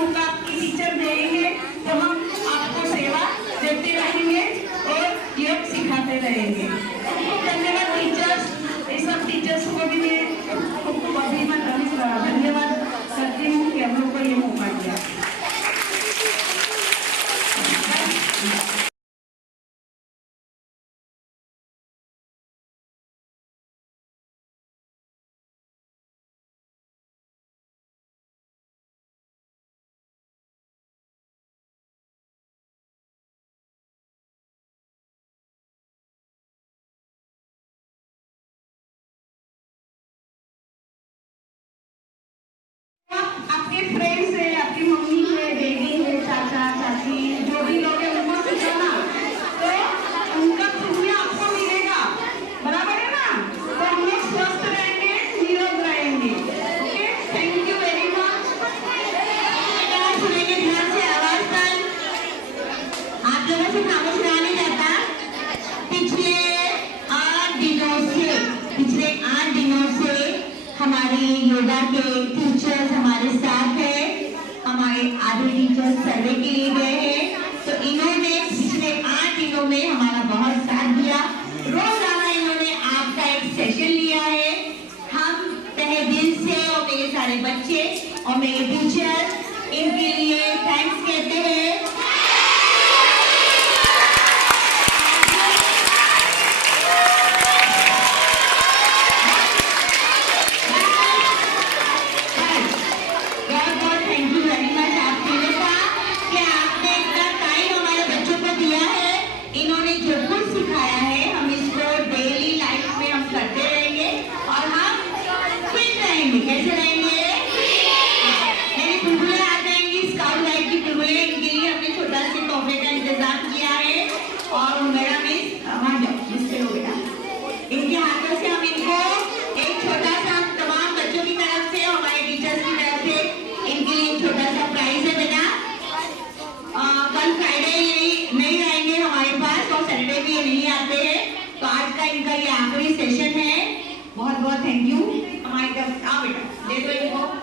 मौका आपकी टीचर देंगे तो हम आपको सेवा देते रहेंगे और योग सिखाते रहेंगे। धन्यवाद टीचर्स, ये सब टीचर्स को भी मैं धन्यवाद करती हूँ कि हम लोग को ये मौका दिया। आपके फ्रेंड्स है, आपकी मम्मी है, बेबी है, चाचा चाची, जो भी लोग हैं उनको सिखाना, तो उनका पुण्य आपको मिलेगा, बराबर है ना? तो हम लोग स्वस्थ रहेंगे, निरोग रहेंगे। Okay, thank you very much. सुनेंगे ध्यान से आवाज पर, आप लोगों से खामोश रहा नहीं जाता। पिछले 8 दिनों से हमारे योगा के टीचर्स हमारे साथ हैं। हमारे आधे टीचर्स सर्वे के लिए गए हैं, तो इन्होंने पिछले 8 दिनों में हमारा बहुत साथ दिया। रोजाना इन्होंने आपका एक सेशन लिया है। हम तहे दिल से और मेरे सारे बच्चे और मेरे टीचर इनके लिए थैंक्स कहते हैं। कैसे रहेंगे? मेरी बुलबुलें आ जाएंगी, स्काउट गाइड की बुलबुलें, इनके लिए हमने छोटा सा तोहफे का इंतजाम किया है। और मेरा मिस हो बेटा, इनके हाथों से हम इनको एक छोटा सा तमाम बच्चों की तरफ से और हमारे टीचर्स की तरफ से इनके लिए एक छोटा सा प्राइज है बेटा। कल फ्राइडे ये नहीं रहेंगे हमारे पास और सैटरडे भी ये नहीं आते हैं, तो आज का इनका ये आखिरी सेशन है। बहुत बहुत थैंक यू। हमारी तरफ बेटा दे दो इनको।